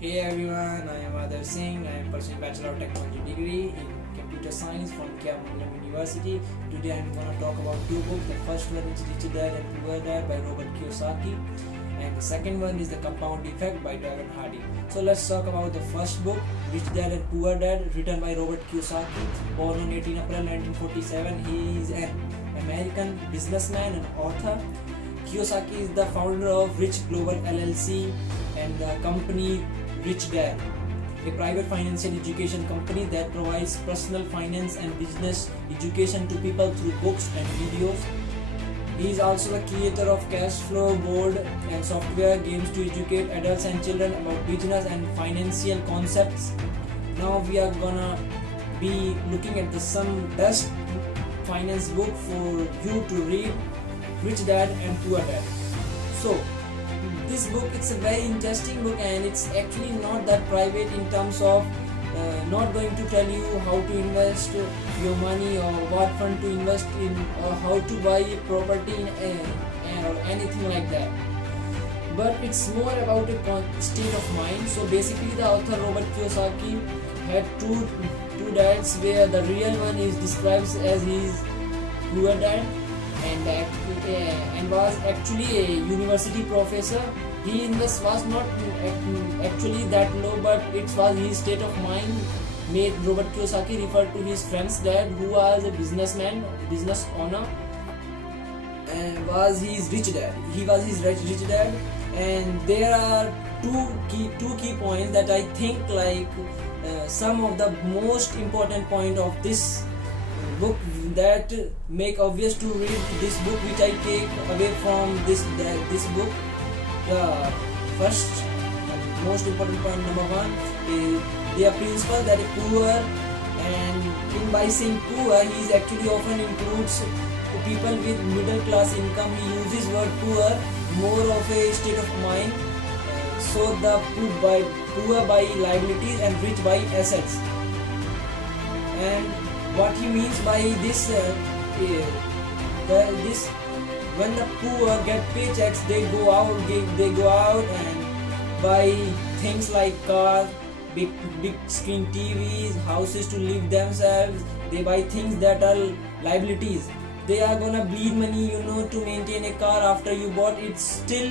Hey everyone, I am Adar Singh. I am pursuing Bachelor of Technology degree in Computer Science from Muslim University. Today I am going to talk about two books. The first one is Rich Dad and Poor Dad by Robert Kiyosaki, and the second one is The Compound Effect by Darren Hardy. So let's talk about the first book, Rich Dad and Poor Dad, written by Robert Kiyosaki. Born on 18 April 1947, he is an American businessman and author. Kiyosaki is the founder of Rich Global LLC and the company Rich Dad, a private financial education company that provides personal finance and business education to people through books and videos. He is also the creator of cash flow board and software games to educate adults and children about business and financial concepts. Now we are gonna be looking at some best finance book for you to read, Rich Dad and Poor Dad. So this book, it's a very interesting book, and it's actually not that private in terms of not going to tell you how to invest your money or what fund to invest in or how to buy property or anything like that, but it's more about a state of mind. So basically the author Robert Kiyosaki had two dads, where the real one is described as his poor dad and was actually a university professor. He was not actually that low, but it was his state of mind made Robert Kiyosaki refer to his friend's dad, who was a businessman, business owner, and was his rich dad. He was his rich dad, and there are two key points that I think some of the most important point of this book that make obvious to read this book, which I take away from this book. The first and most important point, number one, is the principle that a poor, and by saying poor, he is actually often includes people with middle class income. He uses word poor more of a state of mind. So the poor by liabilities and rich by assets. And what he means by this when the poor get paychecks, they go out and buy things like cars, big screen TVs, houses to live themselves. They buy things that are liabilities. They are gonna bleed money, to maintain a car. After you bought it, still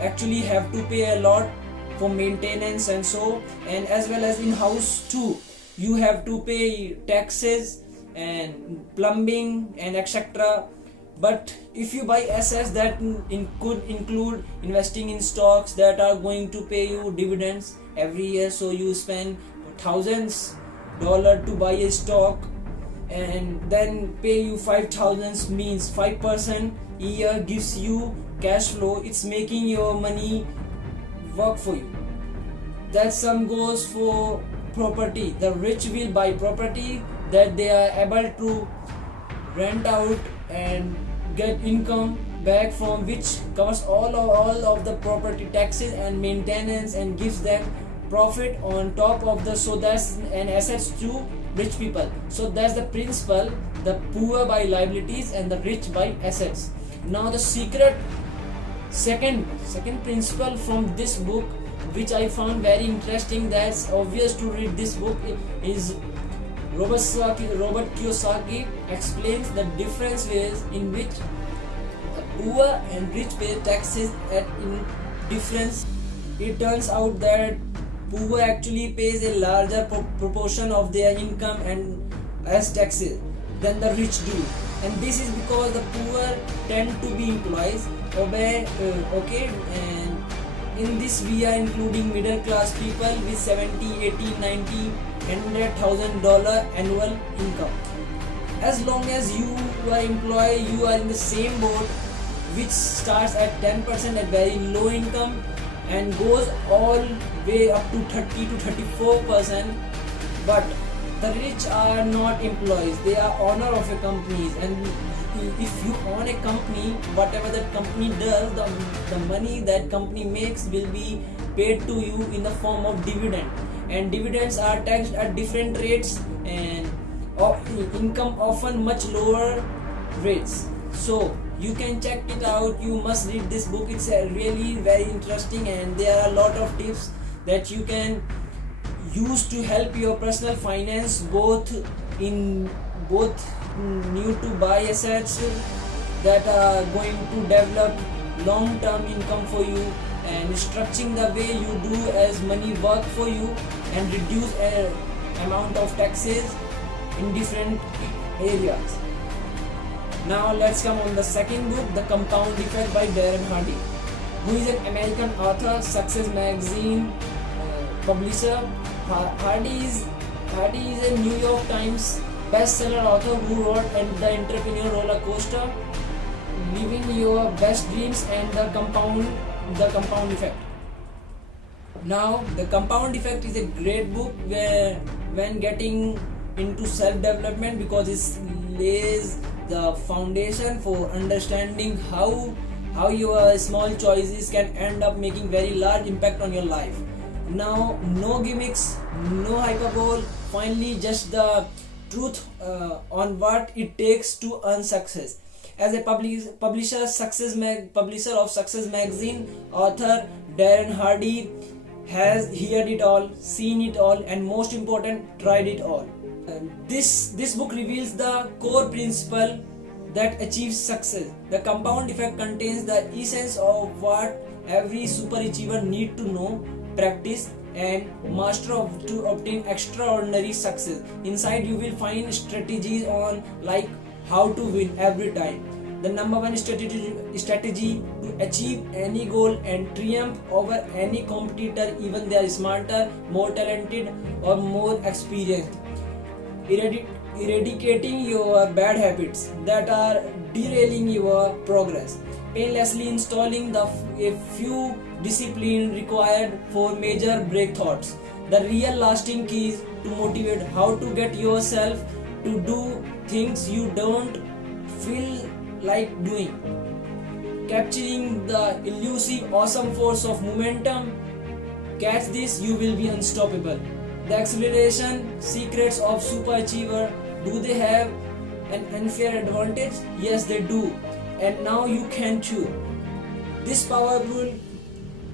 actually have to pay a lot for maintenance and as well as in house too. You have to pay taxes and plumbing and etc. But if you buy assets, that could include investing in stocks that are going to pay you dividends every year. So you spend thousands dollar to buy a stock, and then pay you 5,000, means 5% a year gives you cash flow. It's making your money work for you. That sum goes for property. The rich will buy property that they are able to rent out and get income back from, which covers all of the property taxes and maintenance and gives them profit on top of so that's an assets to rich people. So that's the principle, the poor by liabilities and the rich by assets. Now the second principle from this book, which I found very interesting, that's obvious to read this book, is Robert Kiyosaki explains the different ways in which poor and rich pay taxes in difference. It turns out that poor actually pays a larger proportion of their income and as taxes than the rich do, and this is because the poor tend to be employees. And in this we are including middle class people with 70, 80, 90, $100,000 annual income. As long as you are employed, you are in the same boat, which starts at 10% at very low income and goes all way up to 30 to 34%. But the rich are not employees, they are owner of a company, and if you own a company, whatever that company does, the money that company makes will be paid to you in the form of dividend, and dividends are taxed at different rates, and income often much lower rates. So you can check it out. You must read this book. It's really very interesting, and there are a lot of tips that you can use to help your personal finance, both new to buy assets that are going to develop long term income for you, and structuring the way you do as money work for you, and reduce amount of taxes in different areas. Now let's come on the second book, The Compound Effect by Darren Hardy, who is an American author, Success Magazine publisher. Hardy is a New York Times bestseller author who wrote The Entrepreneur Roller Coaster, Living Your Best Dreams, and The Compound Effect. Now, The Compound Effect is a great book when getting into self-development, because it lays the foundation for understanding how your small choices can end up making very large impact on your life. Now, no gimmicks, no hyperbole, finally just the truth on what it takes to earn success. As a publisher of Success Magazine, author Darren Hardy has heard it all, seen it all, and most important, tried it all. This book reveals the core principle that achieves success. The compound effect contains the essence of what every superachiever need to know, practice, and master to obtain extraordinary success. Inside you will find strategies on like how to win every time. The number one strategy to achieve any goal and triumph over any competitor, even they are smarter, more talented, or more experienced. Eradicating your bad habits that are derailing your progress. Painlessly installing a few discipline required for major breakthroughs. The real lasting keys to motivate how to get yourself to do things you don't feel like doing. Capturing the elusive awesome force of momentum. Catch this, you will be unstoppable. The acceleration secrets of superachiever. Do they have an unfair advantage? Yes, they do. And now you can too. This powerful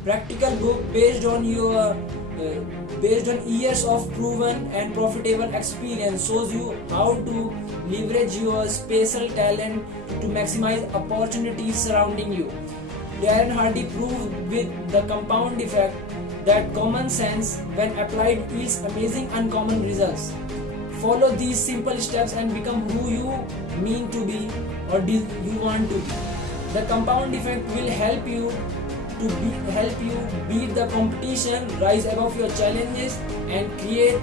practical book based on years of proven and profitable experience shows you how to leverage your special talent to maximize opportunities surrounding you. Darren Hardy proved with The Compound Effect that common sense, when applied, yields amazing uncommon results. Follow these simple steps and become who you mean to be or you want to be. The compound effect will help you beat the competition, rise above your challenges, and create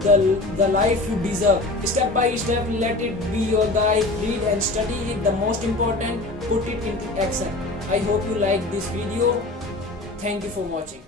the life you deserve. Step by step, let it be your guide. Read and study it. The most important, put it into action. I hope you like this video. Thank you for watching.